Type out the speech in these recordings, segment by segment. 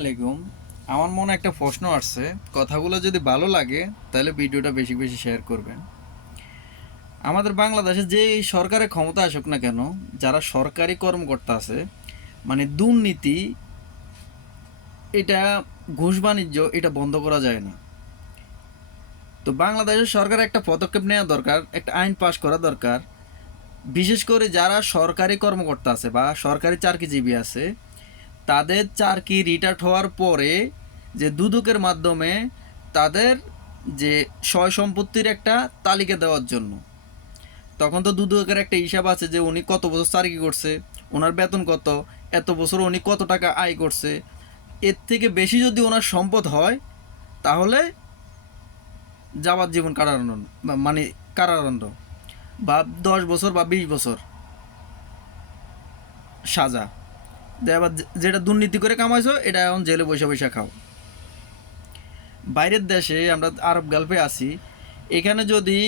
আলাইকুম। আমার মনে একটা প্রশ্ন আসছে, কথাগুলো যদি ভালো লাগে তাহলে ভিডিওটা বেশি বেশি শেয়ার করবেন। আমাদের বাংলাদেশে যে সরকারের ক্ষমতা আসুক না কেন, যারা সরকারি কর্মকর্তা আছে, মানে দুর্নীতি, এটা ঘুষ বাণিজ্য, এটা বন্ধ করা যায় না। তো বাংলাদেশের সরকার একটা পদক্ষেপ নেওয়া দরকার, একটা আইন পাশ করা দরকার। বিশেষ করে যারা সরকারি কর্মকর্তা আছে বা সরকারি চাকরিজীবী আছে, তাদের চাকরি রিটায়ার্ড হওয়ার পরে যে দুদকের মাধ্যমে তাদের যে সয় সম্পত্তির একটা তালিকা দেওয়ার জন্য, তখন তো দুদকের একটা হিসাব আছে যে উনি কত বছর চাকরি করছে, ওনার বেতন কত, এত বছর উনি কত টাকা আয় করছে। এর থেকে বেশি যদি ওনার সম্পদ হয় তাহলে যাবজ্জীবন কারাদণ্ড, মানে কারাদণ্ড বা 10 বছর বা 20 বছর সাজা। এবার যেটা দুর্নীতি করে কামাইছো এটা এখন জেলে বসে বসে খাও। বাইরের দেশে আমরা আরব গালফে আছি, এখানে যদি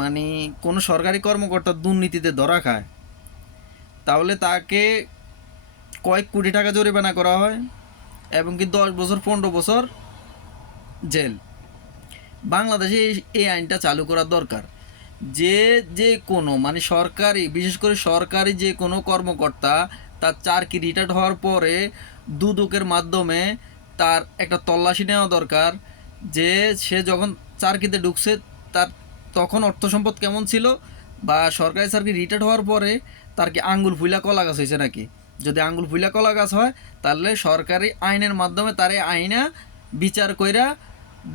মানে কোনো সরকারি কর্মকর্তা দুর্নীতিতে ধরা খায় তাহলে তাকে কয়েক কোটি টাকা জরিমানা করা হয় এবং কি 10 বছর 15 বছর জেল। বাংলাদেশে এই আইনটা চালু করা দরকার। যে যে কোনো মানে সরকারি, বিশেষ করে সরকারি যে কোনো কর্মকর্তা তার চাকরি রিটায়ার্ড হওয়ার পরে দুদকের মাধ্যমে তার একটা তল্লাশি নেওয়া দরকার, যে সে যখন চাকরিতে ঢুকছে তার তখন অর্থ সম্পদ কেমন ছিল, বা সরকারি চাকরি রিটায়ার্ড হওয়ার পরে তার কি আঙ্গুল ফুলা কলা গাছ হয়েছে নাকি। যদি আঙ্গুল ফুলা কলা গাছ হয় তাহলে সরকারি আইনের মাধ্যমে তার আইনা বিচার কইরা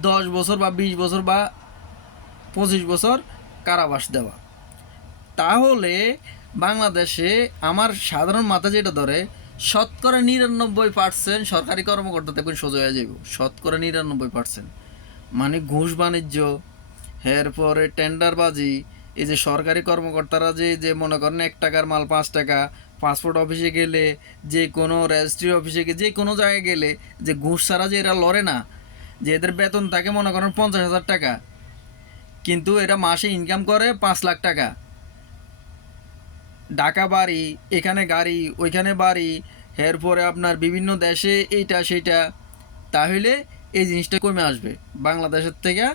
10 বছর বা 20 বছর বা 25 বছর কারাবাস দেওয়া। তাহলে বাংলাদেশে আমার সাধারণ মাথা যেটা ধরে, 99% সরকারি কর্মকর্তা দেখবেন সোজা হয়ে যাব। 99%। মানে ঘুষ বাণিজ্য, এরপরে টেন্ডারবাজি, এই যে সরকারি কর্মকর্তারা যে যে মনে করেন 1 টাকার মাল 5 টাকা, পাসপোর্ট অফিসে গেলে, যে কোনো রেজিস্ট্রি অফিসে গেলে, যে কোনো জায়গায় গেলে যে ঘুষ ছাড়া যে এরা লড়ে না, যে এদের বেতন থাকে মনে করেন 50,000 টাকা, কিন্তু এরা মাসে ইনকাম করে 5 লাখ টাকা। ঢাকা বাড়ি, এখানে গাড়ি, ওইখানে বাড়ি, এরপরে আপনার বিভিন্ন দেশে এইটা সেইটা। তাহলে এই জিনিসটা কমে আসবে বাংলাদেশের থেকে,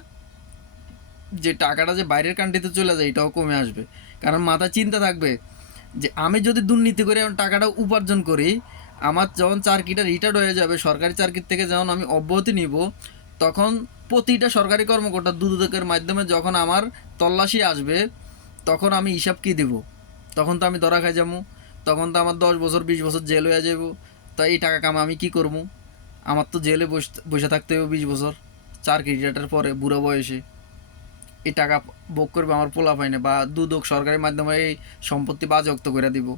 যে টাকাটা যে বাইরের কান্ট্রিতে চলে যায় এটাও কমে আসবে। কারণ মাথায় চিন্তা থাকবে যে আমি যদি দুর্নীতি করে টাকাটা উপার্জন করি, আমার যখন চাকরিটা রিটায়ার্ড হয়ে যাবে, সরকারি চাকরির থেকে যখন আমি অব্যাহতি নিব, তখন প্রতিটা সরকারি কর্মকর্তা দুদকের মাধ্যমে যখন আমার তল্লাশি আসবে, তখন আমি হিসাব কী দেব? তখন তো আমি ধরা খাই যাবো, তখন তো আমার 10 বছর 20 বছর জেল হয়ে যাব। তাই এই টাকা কামা আমি কী করবো? আমার তো জেলে বসে থাকতে হবে 20 বছর চাকরি রিটায়ার্ডের পরে বুড়ো বয়সে। এই টাকা ভোগ করবে আমার পোলা পাইনে, বা দুদক সরকারের মাধ্যমে এই সম্পত্তি বাজেয়াপ্ত করে দিব।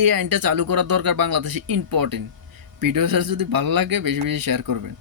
এই আইনটা চালু করার দরকার বাংলাদেশে, ইম্পর্টেন্ট। ভিডিওটা যদি ভালো লাগে বেশি বেশি শেয়ার করবেন।